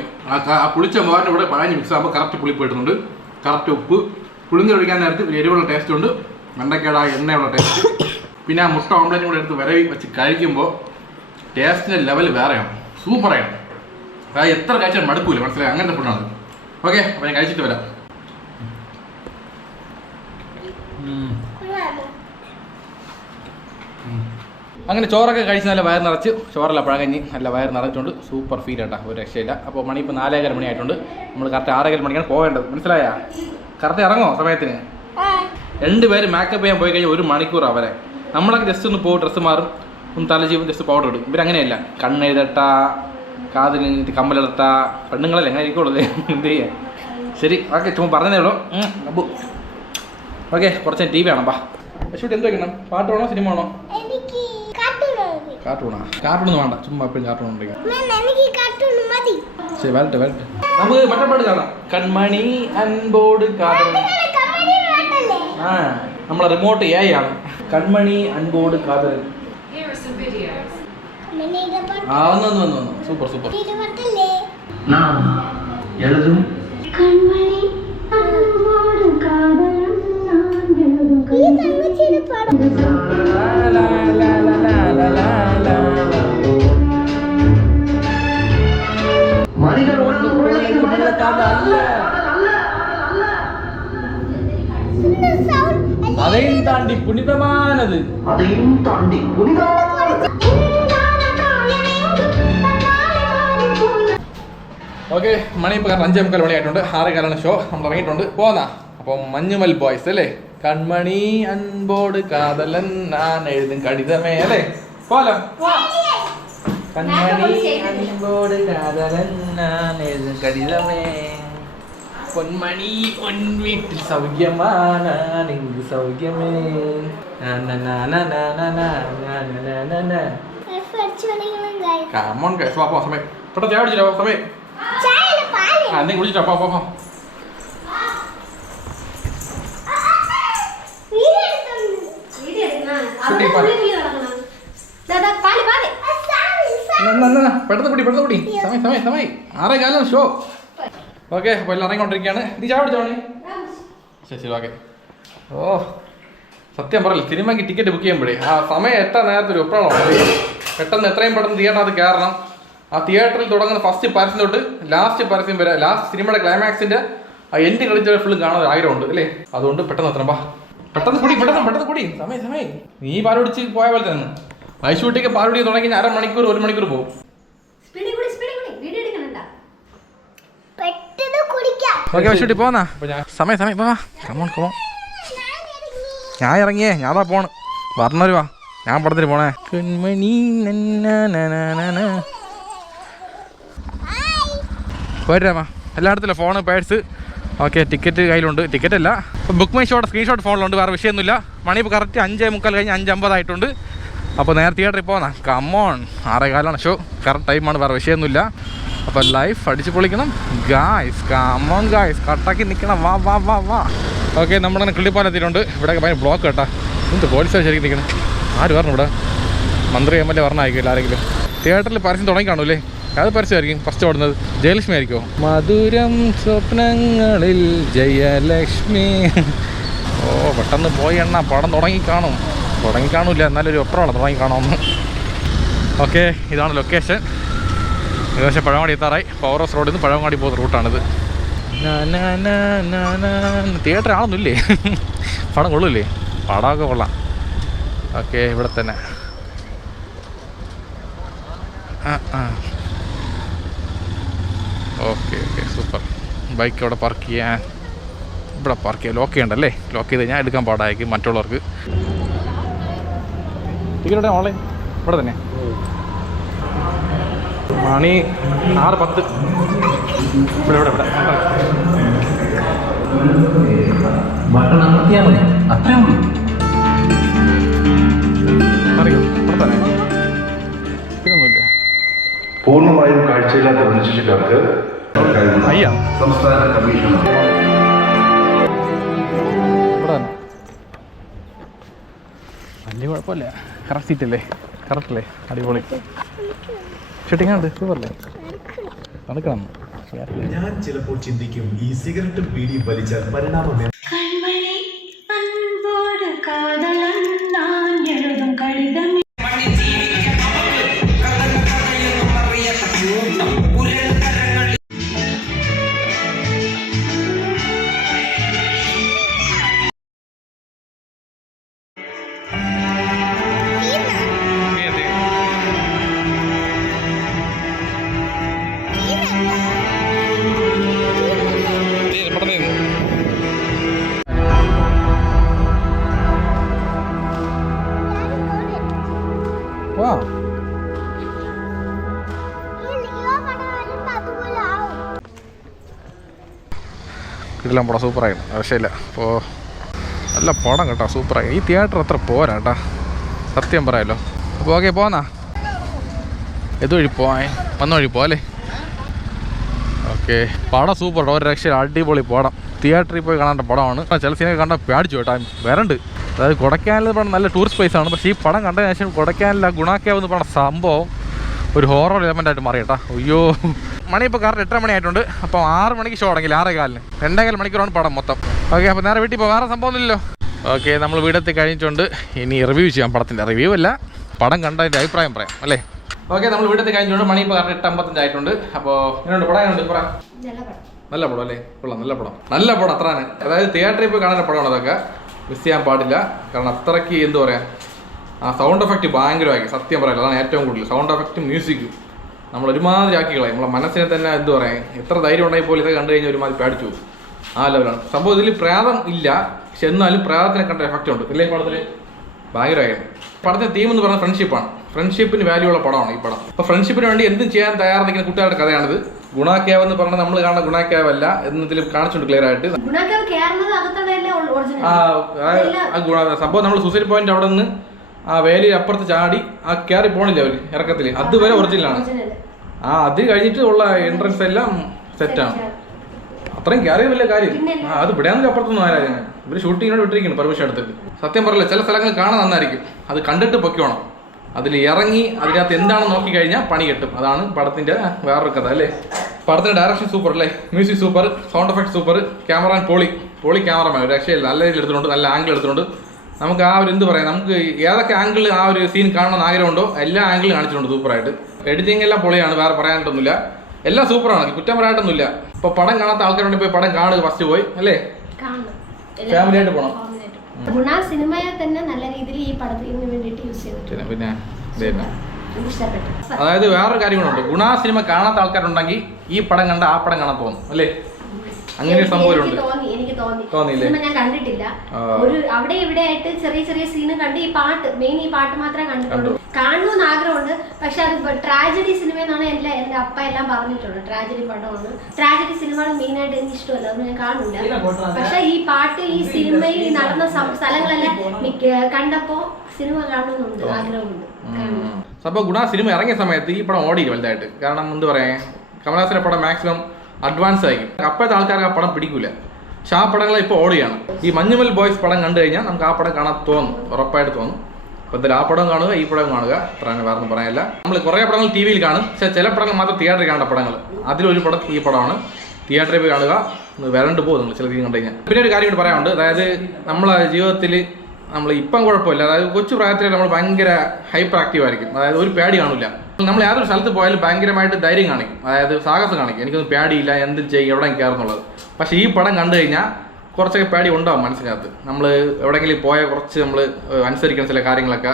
Speaker 1: ആ പുളിച്ച മോരിന്റെ കൂടെ പഴഞ്ഞി മിക്സ് ആകുമ്പോൾ കറക്റ്റ് പുളിപ്പ് കിട്ടുന്നുണ്ട് കറക്റ്റ് ഉപ്പ്. പുളിഞ്ഞ് ഒഴിക്കാൻ നേരത്ത് എരിവുള്ള ടേസ്റ്റ് ഉണ്ട്. വെണ്ടയ്ക്കയുടെ ആ എണ്ണയുള്ള ടേസ്റ്റ് പിന്നെ ആ മുട്ട ഓംലേറ്റും കൂടെ എടുത്ത് വരവി വെച്ച് കഴിക്കുമ്പോൾ ടേസ്റ്റിന്റെ ലെവൽ വേറെയാണ്. സൂപ്പറായാണ് അതായത് എത്ര കഴിച്ചാൽ മടുക്കൂല മനസ്സിലായി? അങ്ങനത്തെ ഫുഡാണ് ഓക്കെ അപ്പോൾ ഞാൻ കഴിച്ചിട്ട് വരാം ഉം. അങ്ങനെ ചോറൊക്കെ കഴിച്ച് നല്ല വയർ നിറച്ച് ചോറല്ല പഴകഞ്ഞി നല്ല വയർ നിറച്ചിട്ടുണ്ട്. സൂപ്പർ ഫീൽ കേട്ടോ ഒരു രക്ഷയില്ല. അപ്പോൾ മണി ഇപ്പോൾ നാലേകാൽ മണിയായിട്ടുണ്ട്. നമ്മൾ കറക്റ്റ് ആറേകാൽ മണിക്കാണ് പോകേണ്ടത്. മനസ്സിലായാ? കറക്റ്റ് ഇറങ്ങോ സമയത്തിന്? രണ്ട് പേര് മേക്കപ്പ് ചെയ്യാൻ പോയി കഴിഞ്ഞാൽ ഒരു മണിക്കൂർ അവരെ. നമ്മളൊക്കെ ജസ്റ്റ് ഒന്ന് പോകും ഡ്രസ്സ് മാറും. ഒന്ന് തല ചെയ്യും ജസ്റ്റ് പൗഡർ ഇടും. ഇവരങ്ങനെയല്ല കണ്ണെഴുതട്ട കാതിൽ നിന്നിട്ട് കമ്മലെടുത്ത പെണ്ണുങ്ങളല്ലേ എങ്ങനെ ഇരിക്കുള്ളൂ. എന്ത് ചെയ്യാൻ ശരി ഓക്കെ ചുമ്മാ പറഞ്ഞതേ ഉള്ളൂ. ഓക്കെ കുറച്ച് ടി വി. കാണാം ബാ പക്ഷേ എന്ത് വെക്കണം? പാട്ട് വേണോ സിനിമ
Speaker 3: മതി
Speaker 1: കാർട്ടൂണാ കാർട്ടൂൺ വേണ്ട ചുമ്മാ എപ്പോഴും കാർട്ടൂൺ ഉണ്ടെങ്കിൽ ശരി വരട്ടെ വരട്ടെ നമുക്ക് മറ്റേ പാട്ട് കാണാം കൺമണി അൻപോട് കാതൽ ആ നമ്മളെ റിമോട്ട് ഏ ആണ് കൺമണി അൻപോട് കാതൽ ആ വന്നു വന്നു വന്നു വന്നു സൂപ്പർ സൂപ്പർ
Speaker 7: എഴുതും
Speaker 2: കൺമണി അൻപോട് കാതൽ ഞാൻ എഴുതും
Speaker 7: மனிதன் ஒன்று உலகில் மனிதக்காக அல்ல
Speaker 3: സൗണ്ട്
Speaker 1: അതെയും താണ്ടി പുനിതമാനത്
Speaker 7: அதையும் தாண்டி புனிதமான
Speaker 1: ഓക്കെ മണി ഇപ്പോൾ കാരണം അഞ്ചേ മുക്കാൽ മണിയായിട്ടുണ്ട് ആറ് കാലാണ് ഷോ നമ്മൾ ഇറങ്ങിയിട്ടുണ്ട് പോന്നാ അപ്പം മഞ്ഞുമൽ ബോയ്സ് അല്ലേ കൺമണി അൻപോട് കാതലൻ ഞാൻ എഴുതും കടിതമേ അല്ലേ പോലോ കൺമണി അൻപോട് കാതലൻ ഞാൻ എഴുതും കടിതമേ പൊന്മണി പൊൻ വീട്ടിൽ സൗഖ്യമാനിങ്ക് സൗഖ്യമേ കാമോൺ ഗൈസ് വാ പോ സമയം പെട്ടെന്ന് ചായ കുടിച്ചിട്ടോ സമയം
Speaker 8: ചായയിൽ പാൽ
Speaker 1: ആ എന്തെങ്കിലും കുടിച്ചിട്ടോ പോ പോ പോ
Speaker 8: വീഡിയോ
Speaker 1: പെട്ടെന്ന് പിടി പെട്ടെന്ന് സമയം സമയം സമയം. ആറേ ഷോ ഓക്കെ അപ്പോൾ എല്ലാം ഇറങ്ങിക്കൊണ്ടിരിക്കുകയാണ്. ശരി ശരി ഓക്കെ ഓ സത്യം പറയല്ലേ സിനിമയ്ക്ക് ടിക്കറ്റ് ബുക്ക് ചെയ്യുമ്പോഴേ ആ സമയം എത്താൻ നേരത്തെ ഒരു ഒപ്പാണോ പെട്ടെന്ന് എത്രയും പെട്ടെന്ന് തിയേറ്റർ അത് കയറണം. ആ തിയേറ്ററിൽ തുടങ്ങുന്ന ഫസ്റ്റ് പരസ്യം തൊട്ട് ലാസ്റ്റ് പരസ്യം വരെ ലാസ്റ്റ് സിനിമയുടെ ക്ലൈമാക്സിന്റെ ആ എൻഡ് കളിച്ച ഫുള്ളും കാണാൻ ആഗ്രഹമുണ്ട് അല്ലേ? അതുകൊണ്ട് പെട്ടെന്ന് എത്തണം പെട്ടെന്ന് കൂടി പെട്ടെന്ന് പെട്ടെന്ന് കൂടി. സമയം സമയം. നീ പാലോടിച്ച് പോയ പോലെ തന്നെ. വൈശൂട്ടിക്ക് പാലുടി തുടങ്ങി അരമണിക്കൂർ ഒരു മണിക്കൂർ പോകും ഓക്കെ പോന്നാ? സമയം സമയം പോവാ. കമോൺ കമോൺ ഞാൻ ഇറങ്ങിയേ ഞാൻ അതാ പോണ്. പറഞ്ഞൊരു വാ. ഞാൻ പടത്തിൽ പോണേ. കൺമണി പോരാമാ പോരാ എല്ലായിടത്തില്ല ഫോണ് പേഴ്സ് ഓക്കെ ടിക്കറ്റ് കയ്യിലുണ്ട്. ടിക്കറ്റ് അല്ല. ബുക്ക് മൈ ഷോട്ട് സ്ക്രീൻഷോട്ട് ഫോണിലുണ്ട് വേറെ വിഷയമൊന്നുമില്ല. മണി ഇപ്പോൾ കറക്റ്റ് അഞ്ചേ മുക്കാൽ കഴിഞ്ഞ് അഞ്ചമ്പതായിട്ടുണ്ട് അപ്പോൾ നേരെ തിയേറ്ററിൽ പോകണം കമ്മോൺ ആറേ കാലാണ് ഷോ കറക്റ്റ് ടൈമാണ് വേറെ വിഷയമൊന്നുമില്ല. അപ്പോൾ ലൈഫ് അടിച്ച് പൊളിക്കണം. ഗായ്സ് കമ്മോൺ ഗായ്സ് കട്ടാക്കി നിൽക്കണം വാ വാ വാ വാ. ഓക്കെ നമ്മളങ്ങനെ കിള്ളിപ്പാലെത്തിയിട്ടുണ്ട് ഇവിടെയൊക്കെ ഭയങ്കര ബ്ലോക്ക് കേട്ടാ. എന്ത് പോലീസാണ് ശരിക്കും നിൽക്കുന്നത്? ആര് പറഞ്ഞു ഇവിടെ? മന്ത്രി എം എൽ എ പറഞ്ഞായിരിക്കും ആരെങ്കിലും തിയേറ്ററിൽ പരസ്യം തുടങ്ങി അത് പരസ്യമായിരിക്കും ഫസ്റ്റ് ഓടുന്നത്? ജയലക്ഷ്മി ആയിരിക്കുമോ മധുരം സ്വപ്നങ്ങളിൽ ജയലക്ഷ്മി. ഓ പെട്ടെന്ന് പോയി എണ്ണ പടം തുടങ്ങി കാണും. തുടങ്ങി കാണൂല എന്നാലും ഒരു ഒപ്പറമാണ് തുടങ്ങി കാണാമെന്ന് ഓക്കെ ഇതാണ് ലൊക്കേഷൻ. ഏകദേശം പഴവങ്ങാടി എത്താറായി. പവർ ഹൗസ് റോഡിൽ നിന്ന് പഴവങ്ങാടി പോകുന്ന റൂട്ടാണിത് തിയേറ്റർ ആളൊന്നുമില്ലേ പടം കൊള്ളൂല്ലേ? പടമൊക്കെ കൊള്ളാം. ഓക്കെ ഇവിടെ തന്നെ. ആ ആ. Okay okay super. ബൈക്ക് അവിടെ പാർക്ക് ചെയ്യാൻ. ഇവിടെ പാർക്ക് ചെയ്യാം ലോക്ക് ചെയ്യണ്ടല്ലേ? ലോക്ക് ചെയ്ത് കഴിഞ്ഞാൽ എടുക്കാൻ പാടായിരിക്കും മറ്റുള്ളവർക്ക്. ടിക്കറ്റ് ഓൺലൈൻ ഇവിടെ തന്നെ. മണി ആറ് പത്ത്. ഇവിടെ ഇവിടെ
Speaker 9: പൂർണമായും കാഴ്ചയില്ലാത്ത ഭിന്നശേഷിക്കാർക്ക്
Speaker 1: അയ്യ.
Speaker 9: സംസ്ഥാന കമ്മീഷൻ
Speaker 1: ഇവിടെ തന്നെ. വലിയ കുഴപ്പമില്ല. കറക്റ്റ് കറക്റ്റല്ലേ അടിപൊളി. അടിപൊളി ഷൂട്ടിങ്ങാണ്ട് സൂപ്പറല്ലേ നടക്കണം.
Speaker 10: ഞാൻ ചിലപ്പോൾ ചിന്തിക്കും ഈ സിഗരറ്റും ബീഡി വലിച്ചാൽ പരിണാമം
Speaker 8: പടം
Speaker 1: സൂപ്പറായിരുന്നു. ആവശ്യമില്ല അപ്പോൾ നല്ല പടം കേട്ടോ സൂപ്പറായി. ഈ തിയേറ്റർ അത്ര പോരാ കേട്ടാ. സത്യം പറയാലോ. അപ്പോൾ ഓക്കെ പോന്നാ. ഏതുവഴി പോവാൻ. വന്ന വഴി പോവാല്ലേ ഓക്കെ പടം സൂപ്പർ ഒരു രക്ഷയിൽ അടിപൊളി പടം. തിയേറ്ററിൽ പോയി കാണേണ്ട പടമാണ്. ചില സിനിമ കണ്ടാൽ പേടിച്ചു കേട്ടോ. വരണ്ട്. അതായത് കൊടക്കാനിൽ പടം നല്ല ടൂറിസ്റ്റ് പ്ലേസ് ആണ്. പക്ഷേ ഈ പടം കണ്ടതിന് ശേഷം കൊടക്കാനിൽ ആ ഗുണാക്കാവ് എന്ന് പറഞ്ഞ സംഭവം ഒരു ഹോറർ എലമെന്റ് ആയിട്ട് അയ്യോ. മണി ഇപ്പോൾ കറക്റ്റ് എട്ടര മണിയായിട്ടുണ്ട്. അപ്പോൾ ആറ് മണിക്ക് ഷോ അടങ്ങില്ല ആറേ കാലിന്. രണ്ടേകാൽ മണിക്കൂറാണ് പടം മൊത്തം. ഓക്കെ അപ്പോൾ നേരെ വീട്ടിൽ ഇപ്പോൾ വേറെ സംഭവമൊന്നുമില്ലല്ലോ. ഓക്കെ നമ്മൾ വീടെത്തി കഴിഞ്ഞിട്ടുണ്ട്. ഇനി റിവ്യൂ ചെയ്യാം പടത്തിന്റെ. റിവ്യൂ അല്ല പടം കണ്ടതിന്റെ അഭിപ്രായം പറയാം അല്ലേ? ഓക്കെ നമ്മൾ വീടെത്തി കഴിഞ്ഞിട്ടുണ്ട്. മണി ഇപ്പോൾ കറക്റ്റ് എട്ട് അമ്പത്തഞ്ചായിട്ടുണ്ട് അപ്പോൾ ഇങ്ങനെയുണ്ട്. പടം എങ്ങനെയുണ്ട്? പറ.
Speaker 4: നല്ല പടം.
Speaker 1: അല്ലേ? കൊള്ളാം നല്ല പടം. നല്ല പടം അത്രയാണ് അതായത് തിയേറ്ററിൽ പോയി കാണുന്ന പടമാണ് അതൊക്കെ. മിസ് ചെയ്യാൻ പാടില്ല. കാരണം അത്രയ്ക്ക് എന്താ പറയാ ആ സൗണ്ട് എഫക്റ്റ് ഭയങ്കരമായി സത്യം പറയില്ല അതാണ് ഏറ്റവും കൂടുതൽ. സൗണ്ട് എഫക്റ്റും മ്യൂസിക്കും നമ്മൾ ഒരുമാതിരി ആക്കി കളയും. നമ്മളെ മനസ്സിനെ തന്നെ എന്ത് പറയാം എത്ര ധൈര്യം ഉണ്ടെങ്കിൽ പോലും ഇതൊക്കെ കണ്ടു കഴിഞ്ഞാൽ ഒരുമാതിരി പേടിച്ചു ആ ലെവലാണ് സംഭവം ഇതിൽ പ്രേതം ഇല്ല. പക്ഷെ എന്നാലും പ്രേതത്തിനെ കണ്ട എഫക്റ്റ് ഉണ്ട്. ഇല്ലേ പടത്തിൽ ഭയങ്കരമായിരുന്നു പടത്തിന്റെ തീം എന്ന് പറയുന്നത് ഫ്രണ്ട്ഷിപ്പാണ് ഫ്രണ്ട്ഷിപ്പിന് വാല്യൂ ഉള്ള പടമാണ് ഈ പടം. അപ്പോൾ ഫ്രണ്ട്ഷിപ്പിന് വേണ്ടി എന്തും ചെയ്യാൻ നിൽക്കുന്ന കുട്ടികളുടെ കഥയാണിത്. ഗുണാക്യാവ് എന്ന് പറഞ്ഞാൽ നമ്മൾ കാണുന്ന ഗുണാക്യാവ് അല്ല എന്നതിൽ കാണിച്ചിട്ടുണ്ട് ക്ലിയർ ആയിട്ട്. ആ സംഭവം നമ്മൾ സൂസൈഡ് പോയിന്റ് അവിടെ നിന്ന് ആ വേലി അപ്പുറത്ത് ചാടി ആ കയറി പോണില്ല അവർ ഇറക്കത്തിൽ അതുവരെ ഒറിജിനലാണ് ആ അത് കഴിഞ്ഞിട്ട് ഉള്ള എൻട്രൻസ് എല്ലാം സെറ്റാണ് അത്രയും കയറിയ വലിയ കാര്യം. ആ അത് ഇവിടെയാണെങ്കിൽ അപ്പുറത്തൊന്നും ആരാ ഇവർ ഷൂട്ടിങ്ങിനോട് വിട്ടിരിക്കുന്നു പെർമിഷൻ എടുത്തിട്ട്. സത്യം പറയില്ല ചില സ്ഥലങ്ങൾ കാണാൻ നന്നായിരിക്കും. അത് കണ്ടിട്ട് പൊക്കോണം അതിൽ ഇറങ്ങി അതിനകത്ത് എന്താണെന്ന് നോക്കി കഴിഞ്ഞാൽ പണി കിട്ടും. അതാണ് പടത്തിന്റെ വേറൊരു കഥ അല്ലേ? പടത്തിന്റെ ഡയറക്ഷൻ സൂപ്പർ അല്ലേ? Music super sound effect super camera poly പോളി ക്യാമറമാൻ ഒരു രക്ഷയില്ല. നല്ല രീതിയിൽ എടുത്തിട്ടുണ്ട് നല്ല ആംഗിൾ എടുത്തിട്ടുണ്ട്. നമുക്ക് ആ ഒരു എന്ത് പറയാം നമുക്ക് ഏതൊക്കെ ആംഗിൾ ആ ഒരു സീൻ കാണണമെന്ന് ആഗ്രഹമുണ്ടോ എല്ലാ ആംഗിളും കാണിച്ചിട്ടുണ്ട് സൂപ്പറായിട്ട് എഡിറ്റിംഗ് എല്ലാം പൊളിയാണ് വേറെ പറയാനായിട്ടൊന്നുമില്ല. എല്ലാം സൂപ്പറാണ് കുറ്റം പറയാനായിട്ടൊന്നുമില്ല. ഇപ്പോൾ പടം കാണാത്ത ആൾക്കാരുണ്ടെങ്കിൽ പോയി പടം കാണുക ഫസ്റ്റ് പോയി അല്ലേ? ഫാമിലി ആയിട്ട് പോകണം
Speaker 4: ഗുണ സിനിമയെ തന്നെ നല്ല രീതിയിൽ ഈ പടത്തിന് വേണ്ടിയിട്ട് യൂസ് ചെയ്തിട്ടുണ്ട്.
Speaker 1: പിന്നെ അതായത് വേറൊരു കാര്യങ്ങളുണ്ട്. ഗുണ സിനിമ കാണാത്ത ആൾക്കാരുണ്ടെങ്കിൽ ഈ പടം കണ്ട ആ പടം കാണാൻ തോന്നും അല്ലേ? അങ്ങനെ ഒരു സംഭവം ഉണ്ട്.
Speaker 4: തോന്നി. സിനിമ ഞാൻ കണ്ടിട്ടില്ല. ഒരു അവിടെ ഇവിടെ ആയിട്ട് ചെറിയ ചെറിയ സീന് കണ്ട് ഈ പാട്ട് മെയിൻ ഈ പാട്ട് മാത്രമേ കണ്ടിട്ടുള്ളൂ. കാണണമെന്ന് ആഗ്രഹമുണ്ട്. പക്ഷെ അത് ട്രാജഡി സിനിമ എന്നാണ് എന്റെ എന്റെ അപ്പ എല്ലാം പറഞ്ഞിട്ടുള്ളത്. ട്രാജഡി പടമാണ്. ട്രാജഡി സിനിമകൾ മെയിൻ ആയിട്ട് എനിക്ക് ഇഷ്ടമല്ല. അതൊന്നും ഞാൻ കാണില്ല പക്ഷെ ഈ പാട്ട് ഈ സിനിമയിൽ ഈ നടന്ന സ്ഥലങ്ങളെല്ലാം കണ്ടപ്പോ സിനിമ കാണണമെന്നുണ്ട് ആഗ്രഹമുണ്ട്.
Speaker 1: അപ്പോൾ ഗുണ സിനിമ ഇറങ്ങിയ സമയത്ത് ഈ പടം ഓടി വലുതായിട്ട്? കാരണം എന്താ പറയാ? കമലഹാസന്റെ പടം മാക്സിമം അഡ്വാൻസ് ആയിരിക്കും. അപ്പോഴത്തെ ആൾക്കാർക്ക് ആ പടം പിടിക്കൂല. പക്ഷെ ആ പടങ്ങൾ ഇപ്പോൾ ഓടുകയാണ് ഈ മഞ്ഞുമൽ ബോയ്സ് പടം കണ്ടു കഴിഞ്ഞാൽ നമുക്ക് ആ പടം കാണാൻ തോന്നും. ഉറപ്പായിട്ട് തോന്നും. അപ്പോൾ എന്തായാലും ആ പടം കാണുക ഈ പടം കാണുക. അത്രയാണ് വേറെ പറയാനില്ല. നമ്മൾ കുറേ പടങ്ങൾ ടി വിയിൽ കാണും. പക്ഷേ ചില പടങ്ങൾ മാത്രം തിയേറ്ററിൽ കാണേണ്ട പടങ്ങൾ. അതിലൊരു പടം ഈ പടമാണ്. തിയേറ്ററിൽ പോയി കാണുക. വരണ്ട് പോകും നിങ്ങൾ ചില രീതി കണ്ടു കഴിഞ്ഞാൽ. പിന്നെ ഒരു കാര്യം കൂടി പറയാനുണ്ട്. അതായത് നമ്മളെ ജീവിതത്തിൽ നമ്മൾ ഇപ്പം കുഴപ്പമില്ല. അതായത് കൊച്ചു പ്രായത്തിൽ നമ്മൾ ഭയങ്കര ഹൈപ്പർ ആക്റ്റീവ് ആയിരിക്കും. അതായത് ഒരു പേടി കാണില്ല. നമ്മൾ യാതൊരു സ്ഥലത്ത് പോയാലും ഭയങ്കരമായിട്ട് ധൈര്യം കാണിക്കും. അതായത് സാഹസം കാണിക്കും. എനിക്കൊന്നും പേടിയില്ല എന്ത് ചെയ്യും എവിടെ കയറുന്നുള്ളത് പക്ഷെ ഈ പടം കണ്ടു കഴിഞ്ഞാൽ കുറച്ചൊക്കെ പേടി ഉണ്ടാവും മനസ്സിനകത്ത്. നമ്മൾ എവിടെയെങ്കിലും പോയാൽ കുറച്ച് നമ്മൾ അനുസരിക്കണം ചില കാര്യങ്ങളൊക്കെ.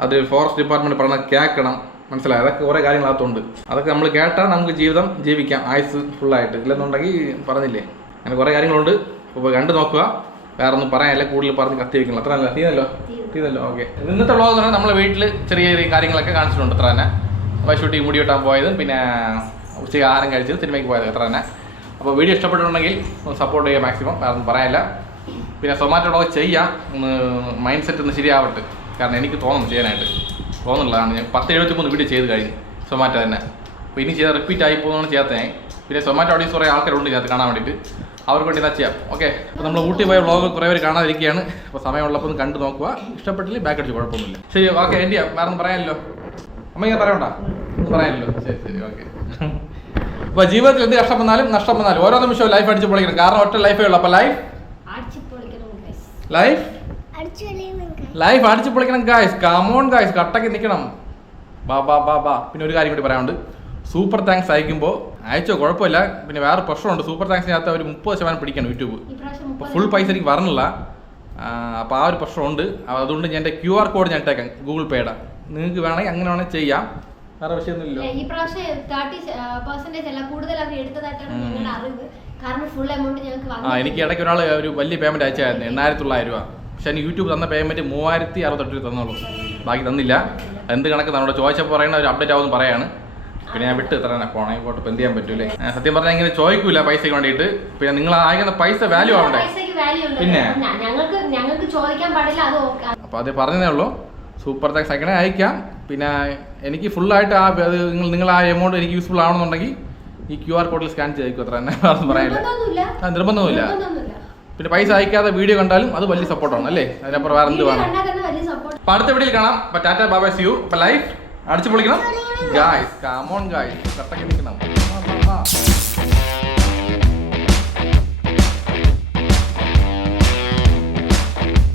Speaker 1: അത് ഫോറസ്റ്റ് ഡിപ്പാർട്ട്മെന്റ് പറഞ്ഞാൽ കേൾക്കണം മനസ്സിലായി? അതൊക്കെ കുറേ കാര്യങ്ങളകത്തുണ്ട്. അതൊക്കെ നമ്മൾ കേട്ടാൽ നമുക്ക് ജീവിതം ജീവിക്കാം. ആയുസ് ഫുള്ളായിട്ട് ഇല്ലെന്നുണ്ടെങ്കിൽ പറഞ്ഞില്ലേ? അങ്ങനെ കുറേ കാര്യങ്ങളുണ്ട്. അപ്പോൾ കണ്ടു നോക്കുക. വേറെ ഒന്നും പറയാനല്ല. കൂടുതൽ പറഞ്ഞ് കത്തി വെക്കണം അത്ര നല്ല തീയല്ലോ തീയല്ലോ ഓക്കെ. ഇന്നത്തെ വ്ളോഗ് എന്ന് പറഞ്ഞാൽ നമ്മളെ വീട്ടിൽ ചെറിയ ചെറിയ കാര്യങ്ങളൊക്കെ കാണിച്ചിട്ടുണ്ട് അത്ര തന്നെ. വൈശൂട്ടി മുടി വെട്ടാൻ പോയതും പിന്നെ ഉച്ചയ്ക്ക് ആഹാരം കഴിച്ചത് സിനിമയ്ക്ക് പോയത് അത്ര തന്നെ. അപ്പോൾ വീഡിയോ ഇഷ്ടപ്പെട്ടിട്ടുണ്ടെങ്കിൽ സപ്പോർട്ട് ചെയ്യുക മാക്സിമം പറയാല്ല പറയാനില്ല. പിന്നെ സൊമാറ്റോ വ്ളോഗ് ചെയ്യാം. ഒന്ന് മൈൻഡ് സെറ്റ് ഒന്ന് ശരിയാവട്ടെ. കാരണം എനിക്ക് തോന്നുന്നു ചെയ്യാനായിട്ട്. തോന്നുന്നുള്ളതാണ്. ഞാൻ പത്ത് എഴുപത്തി മൂന്ന് വീഡിയോ ചെയ്ത് കഴിഞ്ഞു സൊമാറ്റോ തന്നെ. അപ്പോൾ ഇനി ചെയ്താൽ റിപ്പീറ്റ് ആയി പോകുന്നതാണ് ചെയ്യാത്തേ പിന്നെ സൊമാറ്റോ ഓഡിയൻസ് കുറേ ആൾക്കാരുണ്ട് ഇതിനകത്ത് കാണാൻ വേണ്ടിയിട്ട്. അവർക്ക് വേണ്ടി ഇതാ ചെയ്യാം? ഓക്കെ അപ്പോൾ നമ്മൾ ഊട്ടി പോയ വ്ളോഗ് കുറേ പേര് കാണാതിരിക്കുകയാണ്. അപ്പോൾ സമയമുള്ളപ്പോൾ ഒന്ന് കണ്ടു നോക്കുക. ഇഷ്ടപ്പെട്ടില്ല ബാക്ക് അടിച്ച് കുഴപ്പമൊന്നുമില്ല. ശരി ഓക്കെ എന്റെ വേറെ ഒന്നും പറയാനില്ലോ അമ്മ ഇങ്ങനെ പറയണ്ട. പറയാനല്ലോ. ശരി ശരി ഓക്കെ അപ്പൊ ജീവിതത്തിൽ എന്ത് കഷ്ടം വന്നാലും നഷ്ടം വന്നാലും ഓരോ നിമിഷവും ലൈഫ് അടിച്ചു പൊളിക്കണം. കാരണം ഒറ്റ ലൈഫേ ഉള്ളൂ. അപ്പൊ ലൈഫ്
Speaker 4: ലൈഫ്.
Speaker 1: ലൈഫ്
Speaker 3: അടിച്ചു കളിയുന്നുണ്ട്
Speaker 1: ലൈഫ് അടിച്ച് പൊളിക്കണം ഗായ്സ് കമോൺ ഗായ്സ് കട്ടക്ക് നിൽക്കണം ബാ ബാ ബാ ബാ. പിന്നെ ഒരു കാര്യം കൂടി പറയാനുണ്ട്. സൂപ്പർ താങ്ക്സ് അയക്കുമ്പോൾ അയച്ചോ കുഴപ്പമില്ല. പിന്നെ വേറെ പ്രശ്നമുണ്ട്. സൂപ്പർ താങ്ക്സിനകത്ത് ഒരു മുപ്പത് ശതമാനം പിടിക്കണം യൂട്യൂബ്. അപ്പോൾ ഫുൾ പൈസ എനിക്ക് വരണില്ല. അപ്പോൾ ആ ഒരു പ്രശ്നമുണ്ട്. അതുകൊണ്ട് ഞാൻ എന്റെ ക്യു ആർ കോഡ് ഞാൻ ഇട്ടേക്കാം. ഗൂഗിൾ പേയുടെ നിങ്ങൾക്ക് വേണമെങ്കിൽ അങ്ങനെ വേണമെങ്കിൽ ചെയ്യാം. വേറെ വിഷയമൊന്നുമില്ല
Speaker 4: ഈ പ്രാവശ്യം തേർട്ടി പെർസെന്റേജ് അല്ല കൂടുതൽ അവർ എടുത്തതായിട്ടാണ് ഞങ്ങളുടെ അറിവ്. കാരണം ഫുൾ എമൗണ്ട് ഞങ്ങൾക്ക്
Speaker 1: ആ എനിക്ക് ഇടയ്ക്ക് ഒരാൾ ഒരു വലിയ പേയ്മെന്റ് അയച്ചായിരുന്നു. എണ്ണായിരത്തി തൊള്ളായിരം രൂപ. പക്ഷെ യൂട്യൂബ് തന്ന പേയ്മെന്റ് മൂവായിരത്തി അറുപത്തെട്ട് രൂപ തന്നുള്ളൂ ബാക്കി തന്നില്ല. എന്ത് കണക്ക് നമ്മുടെ ചോദിച്ചപ്പോൾ പറയുന്ന ഒരു അപ്ഡേറ്റ് ആവുമെന്ന് പറയാണ്. പിന്നെ ഞാൻ വിട്ട് തരാനാണ് പോണേ പോട്ട് ഇപ്പം എന്ത് ചെയ്യാൻ പറ്റൂലേ സത്യം പറഞ്ഞാൽ ഇങ്ങനെ ചോദിക്കൂല പൈസയ്ക്ക് വേണ്ടിയിട്ട്. പിന്നെ നിങ്ങൾ അയക്കുന്ന പൈസ വാല്യൂ ആവണ്ടേ?
Speaker 4: പൈസക്ക്
Speaker 1: പിന്നെ?
Speaker 4: അപ്പൊ ഞങ്ങൾക്ക് ഞങ്ങൾക്ക് ചോദിക്കാൻ പാടില്ല അത് ഓക്കെ.
Speaker 1: അപ്പോൾ അത് പറഞ്ഞതേ ഉള്ളൂ. സൂപ്പർ ടാക്സ് അയക്കണേ അയക്കാം. പിന്നെ എനിക്ക് ഫുള്ളായിട്ട് ആ അത് നിങ്ങൾ നിങ്ങൾ ആ എമൗണ്ട് എനിക്ക് യൂസ്ഫുൾ ആവണമെന്നുണ്ടെങ്കിൽ ഈ ക്യു ആർ കോഡിൽ സ്കാൻ ചെയ്തേക്കും അത്ര തന്നെ പറയാനില്ല ആ
Speaker 4: നിർബന്ധമില്ല
Speaker 1: പിന്നെ പൈസ അയക്കാതെ വീഡിയോ കണ്ടാലും അത് വലിയ സപ്പോർട്ടാണ് അല്ലേ? അതിനപ്പുറം വേറെ എന്ത് വേണം? അപ്പം അടുത്ത വീഡിയോയിൽ കാണാം. അപ്പൊ ടാറ്റ ബാബാ സി യു. അപ്പൊ ലൈഫ് അടിച്ചു പൊളിക്കണം. ഗായ്സ് കാമോൺ ഗായ്സ് കട്ടക്ക് നിൽക്കണം